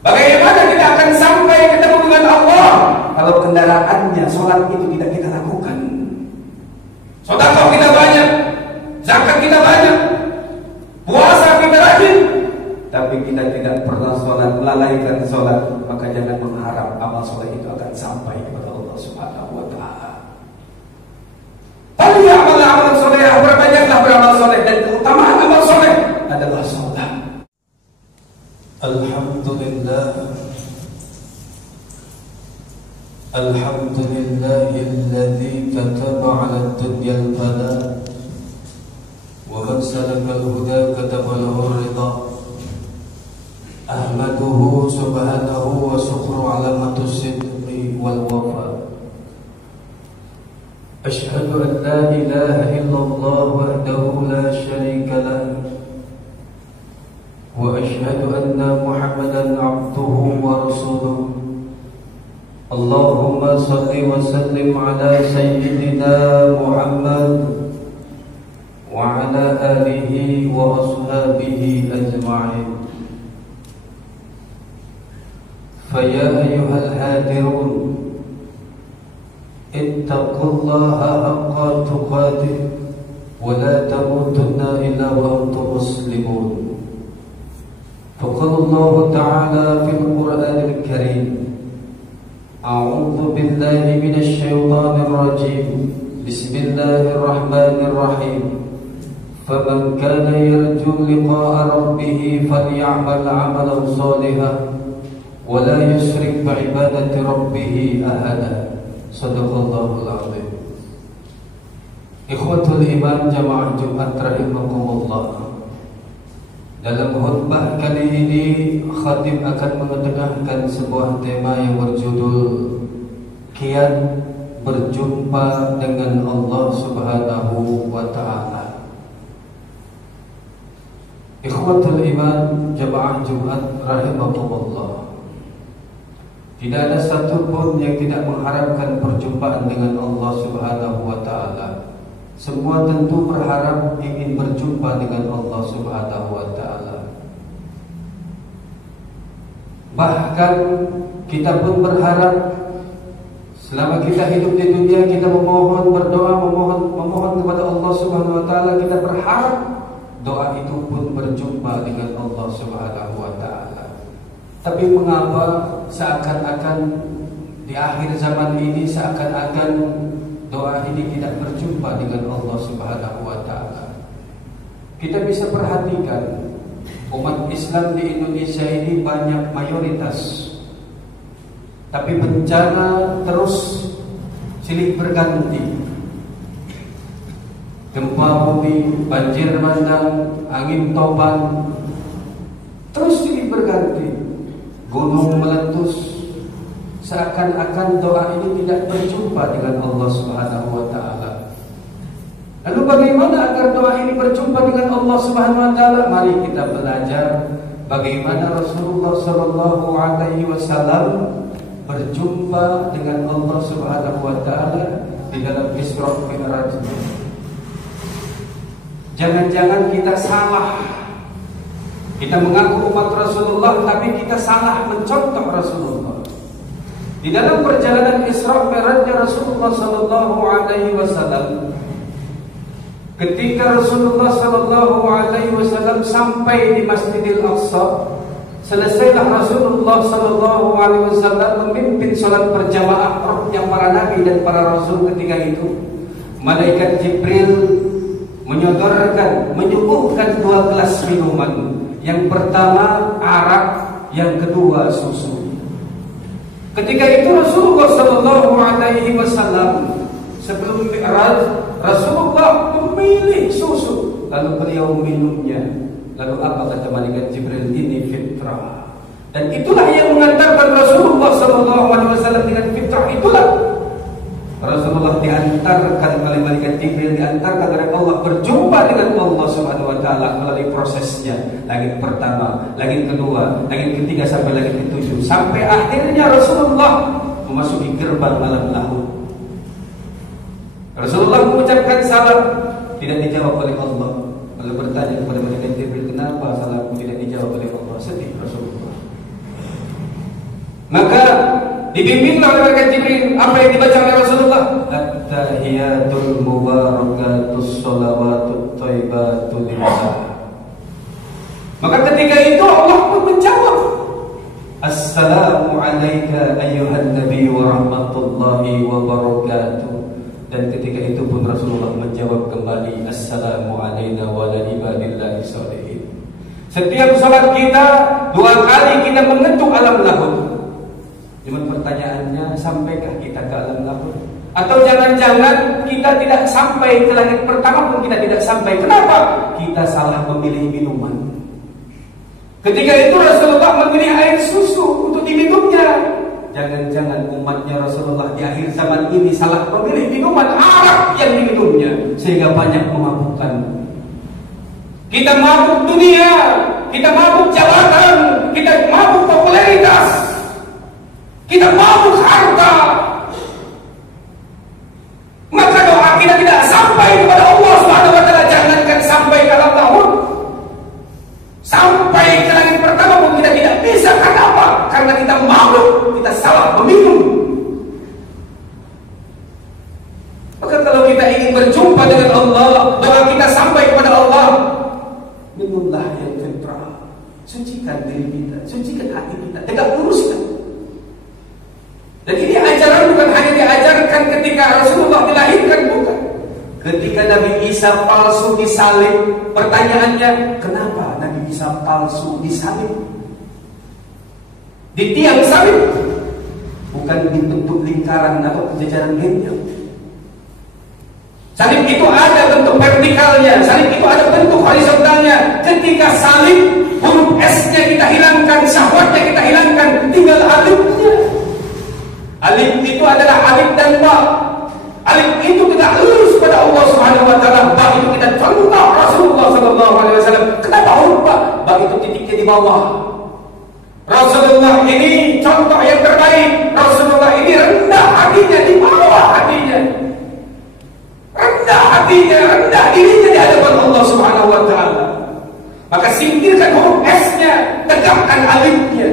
Bagaimana kita akan sampai ketemu dengan Allah kalau kendaraannya sholat itu tidak kita lakukan? Sedekah kita banyak, zakat kita banyak, puasa kita rajin, tapi kita tidak pernah sholat, melalaikan sholat, maka jangan mengharap amal sholat itu akan sampai kepada Allah Subhanahu wa Ta'ala. Bagi amal soleh, berbanyaklah beramal soleh, dan keutamaan amal soleh adalah sholat. Alhamdulillahilladzi kataba 'ala dunya al-bala wa man salaka al-huda kataba lahu ar-ridha. Ahmaduhu subhanahu wa syukru 'alamatu sidqi wal wafa. Ashhadu an la ilaha illallah wahdahu la syarika lahu wa ashhadu anna Muhammadan 'abduhu wa rasuluhu. Allahumma salli wa sallim ala sayyidina Muhammad wa ala alihi wa ashabihi ajma'in. Faya ayyuhal hadirun, ittaqullaha haqqa tuqatih wa la tamutunna illa wa antum muslimun. Faqala Allah Ta'ala fil Qur'anil Karim, a'udzu billahi minasy syaithanir rajim. Bismillahirrahmanir rahim. Faman kana yarju liqa'a rabbih faly'amal 'amalan shalihan wa la yusyrik bi'ibadati rabbih ahada. Shadaqallahul 'azim. Ikhwatul iman jamaah Jumat rahimakumullah. Dalam khutbah kali ini, khatib akan mengetengahkan sebuah tema yang berjudul Kian berjumpa dengan Allah Subhanahu wa Ta'ala. Ikhwatul iman jamaah Jumat rahimakumullah. Tidak ada satupun yang tidak mengharapkan perjumpaan dengan Allah Subhanahu wa Ta'ala. Semua tentu berharap ingin berjumpa dengan Allah Subhanahu wa Ta'ala. Bahkan kita pun berharap selama kita hidup di dunia, kita memohon, berdoa, memohon kepada Allah Subhanahu wa Ta'ala. Kita berharap doa itu pun berjumpa dengan Allah Subhanahu wa Ta'ala. Tapi mengapa seakan-akan di akhir zaman ini seakan-akan doa ini tidak berjumpa dengan Allah Subhanahu wa Ta'ala? Kita bisa perhatikan umat Islam di Indonesia ini banyak mayoritas, tapi bencana terus silih berganti. Gempa bumi, banjir bandang, angin topan terus silih berganti. Gunung meletus. Seakan-akan doa ini tidak berjumpa dengan Allah Subhanahu wa Ta'ala. Lalu bagaimana agar doa ini berjumpa dengan Allah Subhanahu wa Ta'ala? Mari kita belajar bagaimana Rasulullah sallallahu alaihi wasallam berjumpa dengan Allah Subhanahu wa Ta'ala di dalam Isra Mi'raj. Jangan-jangan kita salah. Kita mengaku umat Rasulullah, tapi kita salah mencontoh Rasulullah. Di dalam perjalanan Isra Mi'rajnya Rasulullah sallallahu alaihi wasallam, ketika Rasulullah sallallahu alaihi wasallam sampai di Masjidil Aqsa, selesailah Rasulullah sallallahu alaihi wasallam memimpin salat berjamaah rohnya para nabi dan para rasul. Ketika itu malaikat Jibril menyuguhkan 2 gelas minuman. Yang pertama arak, yang kedua susu. Ketika itu Rasulullah sallallahu alaihi wasallam sebelum Mi'raj, Rasulullah memilih susu, lalu beliau minumnya. Lalu apa kata malaikat Jibril? Ini fitrah. Dan itulah yang mengantarkan Rasulullah sallallahu alaihi wasallam dengan fitrah itulah. Rasulullah diantarkan oleh malaikat Jibril, diantarkan oleh Allah berjumpa dengan Allah Subhanahu wa Ta'ala melalui prosesnya. Langit pertama, langit kedua, langit ketiga sampai langit ketujuh, sampai akhirnya Rasulullah memasuki gerbang alam lahud. Rasulullah mengucapkan salam, tidak dijawab oleh Allah. Lalu bertanya kepada malaikat Jibril, kenapa salamku tidak dijawab oleh Allah? Sedih Rasulullah. Maka dibimbinglah oleh malaikat Jibril apa yang dibaca oleh Rasulullah. At-tahiyatul mubarakatus sholawatut thayyibatul lillah. Maka ketika itu Allah pun menjawab, Assalamu alayka ayyuhan nabi wa rahmatullahi wa barakatuh. Dan ketika itu pun Rasulullah menjawab kembali, Assalamu alayna wa ala ibadillahi sholihin. Setiap salat kita 2 kali kita mengetuk alam lahud. Cuma pertanyaannya, sampaikah kita ke alam lahud? Atau jangan-jangan kita tidak sampai ke langit pertama pun kita tidak sampai. Kenapa? Kita salah memilih minuman. Ketika itu Rasulullah memilih air susu untuk diminumnya. Jangan-jangan umatnya Rasulullah di akhir zaman ini salah memilih minuman arak yang diminumnya, sehingga banyak memabukkan. Kita mabuk dunia, kita mabuk jabatan, kita mabuk popularitas, kita mabuk harta. Maka doa kita tidak sampai kepada Allah Subhanahu wa taala. Jangankan sampai ke alam lahud, sampai ke langit pertama pun kita tidak bisa. Karena apa? Karena kita mabuk, kita salah meminum. Maka kalau kita ingin berjumpa dengan Allah, doa kita sampai kepada Allah, minumlah yang fitrah, sucikan diri kita, sucikan hati kita, tegak luruskan. Dan ini ajaran bukan hanya diajarkan ketika Rasulullah dilahirkan, bukan. Ketika Nabi Isa palsu disalib, pertanyaannya, kenapa Nabi Isa palsu disalib? Di tiang salib, bukan di bentuk lingkaran atau jajaran gembel. Salib itu ada bentuk vertikalnya, salib itu ada bentuk horizontalnya. Ketika salib, huruf S-nya kita hilangkan, syahwatnya kita hilangkan, tinggal alifnya. Alif itu adalah alif dan ba. Alif itu tidak lurus pada Allah Subhanahu wa taala. Ba itu kita contoh Rasulullah sallallahu alaihi wasallam. Kenapa huruf ba? Ba itu titiknya di bawah. Rasulullah ini contoh yang terbaik. Rasulullah ini rendah hatinya, di bawah hatinya. Rendah hatinya, rendah dirinya di hadapan Allah Subhanahu wa taala. Maka singkirkan huruf S-nya, tegakkan alifnya.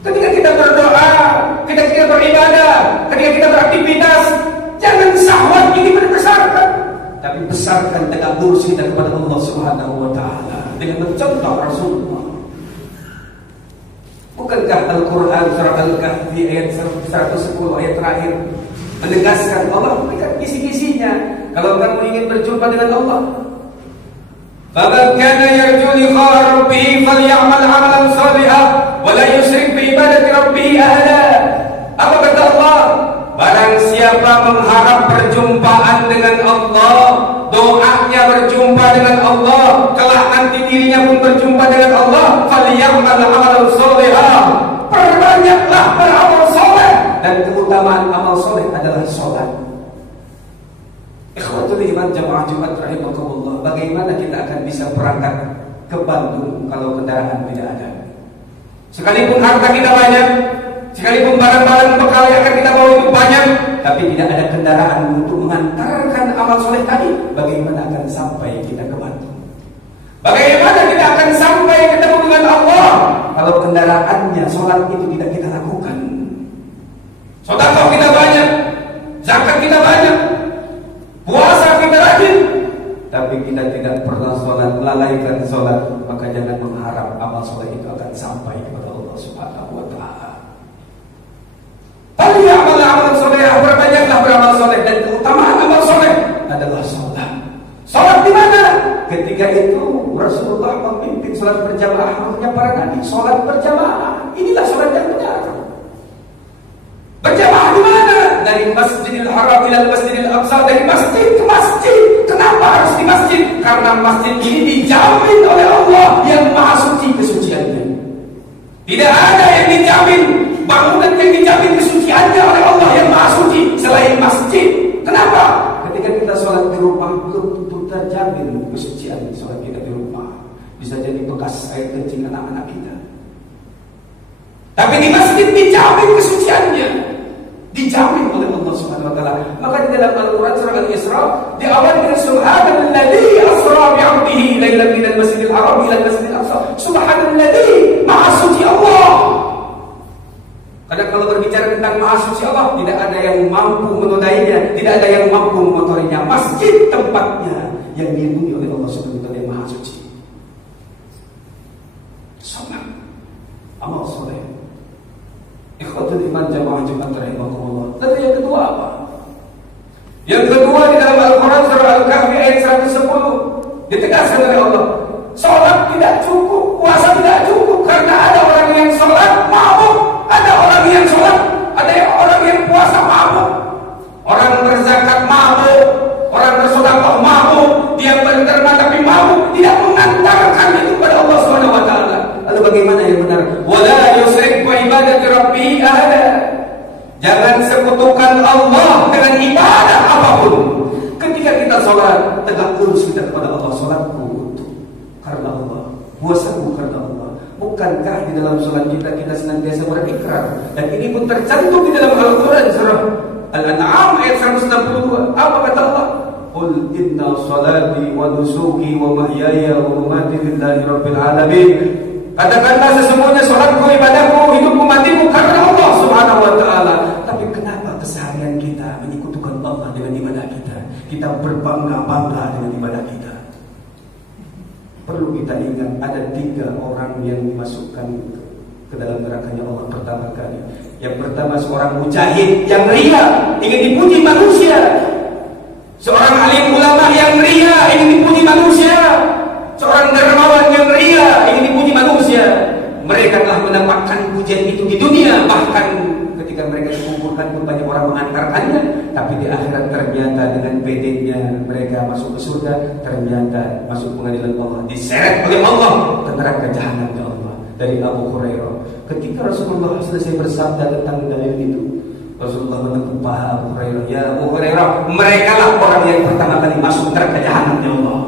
Ketika kita berdoa, ketika kita beribadah, ketika kita beraktivitas, jangan syahwat ini dibesarkan, tapi besarkan tegak lurus kita kepada Allah Subhanahu wa taala dengan mencontoh Rasulullah. Bukankah Al-Quran surah Al-Kahfi ayat 110 ayat terakhir menegaskan, Allah memberikan kisi-kisinya kalau kamu ingin berjumpa dengan Allah, faman kana yarju liqa'a rabbih falyamal 'amalan shalihan wa la yusyrik bi ibadati rabbih ahada. Apa kata Allah? Barang siapa mengharap perjumpaan dengan Allah, doanya berjumpa dengan Allah, kelak nanti dirinya pun berjumpa dengan Allah, falyamal 'amalan shalihan. Perbanyaklah beramal saleh, dan keutamaan amal saleh adalah salat. Ikhwatul iman jamaah Jumat rahimakumullah, bagaimana kita akan bisa berangkat ke Bandung kalau kendaraan tidak ada? Sekalipun harta kita banyak, sekalipun barang-barang bekal yang akan kita bawa itu banyak, tapi tidak ada kendaraan untuk mengantarkan amal soleh tadi, bagaimana akan sampai kita ke Bandung? Bagaimana kita akan sampai ketemu dengan Allah kalau kendaraannya sholat itu tidak kita lakukan? Sedekah kita banyak, zakat kita banyak, puasa kita rajin, tapi kita tidak pernah sholat, melalaikan sholat, maka jangan mengharap amal sholat itu akan sampai kepada Allah Subhanahu wa taala. Tapi amal soleh, berbanyaklah beramal soleh, dan keutamaan amal soleh adalah sholat. Sholat di mana? Ketika itu Rasulullah memimpin sholat berjamaah, makanya para nabi sholat berjamaah. Inilah sholat yang benar. Berjamaah di mana? Dari Masjidil Haram ila Masjidil Aqsa, dari masjid ke masjid. Kenapa harus di masjid? Karena masjid ini dijamin oleh Allah yang maha suci kesuciannya. Tidak ada yang dijamin, bangunan yang dijamin kesuciannya oleh Allah yang maha suci selain masjid. Kenapa? Ketika kita sholat di rumah belum tentu terjamin kesucian sholat kita di rumah. Bisa jadi bekas air kencing anak-anak kita. Tapi di masjid dijamin kesuciannya, dijamin oleh Allah Subhanahu wa taala. Maka di dalam Al-Qur'an surah Al-Isra diawali dengan subhanalladzi asra bi 'abdihi lailan minal masjidil haram ila al-masjidil aqsa. Subhanalladzi, maha suci Allah. tentang Maha Suci Allah, tidak ada yang mampu menodainya, tidak ada yang mampu mengotorinya. Masjid tempatnya yang dilindungi oleh Allah Subhanahu wa taala yang Maha Suci. Salat, amal soleh. Ikhwatul iman jamaah Jumat rahimakumullah. Lalu yang kedua apa? Yang kedua di dalam Al-Quran surah Al-Kahfi ayat 110 ditegaskan oleh Allah, sholat tidak cukup, puasa tidak cukup, karena ada orang yang sholat mabuk, ada orang yang sholat, ada orang yang puasa mabuk, orang berzakat mabuk, orang bersedekah mabuk, dia berderma tapi mabuk, tidak mengantarkan itu kepada Allah Subhanahu wa taala. Lalu bagaimana yang benar? Wala yusrik bi ibadati rabbih ahada. Jangan sekutukan Allah dengan ibadah apapun. Ketika kita sholat, tegak lurus kita kepada Allah. Sholatku untuk karena Allah, puasaku karena Allah. Bukankah di dalam sholat kita senantiasa berikrar? Dan ini pun tercantum di dalam Al-Quran surah Al-An'am ayat 162. Apa kata Allah? Qul inna salati wa nusuki wa mahyaya wa mamati lillahi rabbil alamin. Katakanlah sesungguhnya sholatku, ibadahku, hidupku, matiku karena Allah Subhanahu wa taala. Tapi kenapa keseharian kita menyekutukan Allah dengan ibadah kita? Kita berbangga-bangga dengan ibadah kita. Perlu kita ingat ada 3 orang yang dimasukkan ke dalam nerakanya Allah pertama kali. Yang pertama seorang mujahid yang ria, ingin dipuji manusia. Seorang alim ulama yang ria, ingin dipuji manusia. Seorang dermawan yang ria, ingin dipuji manusia. Mereka telah mendapatkan pujian itu di dunia, bahkan ketika mereka dikumpulkan pun banyak orang mengantarkannya. Tapi di akhirat ternyata dengan pedenya mereka masuk ke surga, ternyata masuk pengadilan Allah, diseret oleh Allah ke neraka jahanam ya Allah. Dari Abu Hurairah, ketika Rasulullah selesai bersabda tentang dalil itu, Rasulullah menegur paha Abu Hurairah, ya Abu Hurairah, mereka lah orang yang pertama kali masuk neraka jahanam ya Allah.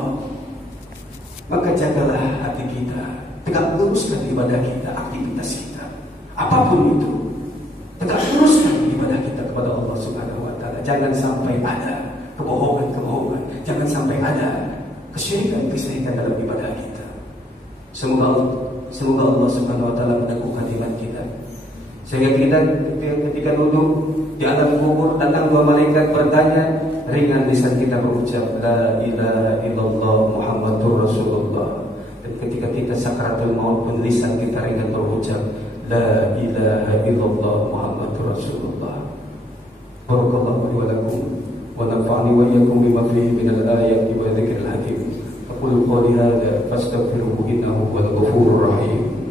Maka jagalah hati kita, tegak luruskan ibadah kita, aktivitas kita, apapun itu, tegak luruskan ibadah kita kepada Allah Subhanahu wa taala. Jangan sampai ada kebohongan-kebohongan, jangan sampai ada kesyirikan-kesyirikan dalam ibadah kita. Semoga Allah Subhanahu wa taala meneguhkan iman kita, sehingga kita ketika duduk di alam kubur datang 2 malaikat bertanya, ringan lisan kita berucap la ilaha illallah Muhammadur Rasulullah. Dan ketika kita sakaratul maut pun lisan kita ringan berucap la ilaha illallah Muhammadur Rasulullah. Barakallahu li wa lakum wa nafa'ani wa iyyakum bima fihi minal ayati wa dzikril hakim. Aqulu qawli hadza fastaghfiruhu innahu huwal ghafurur rahim.